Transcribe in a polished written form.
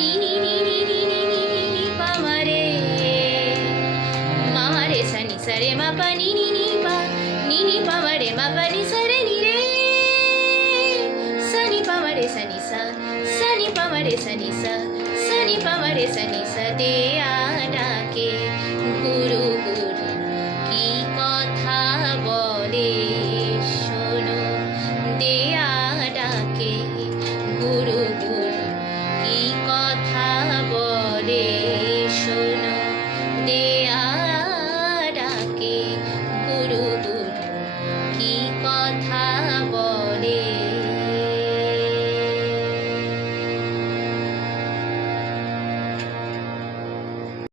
নি নি নি নি নি নি নি নি নি পা মা রে সা নি সা রে মা পা নি নি নি পা নি নি পা মা পা নি সা রে নি রে সা নি পা সা নি সা সা নি পা সা নি সা সা নি পা সা নি সা দে আ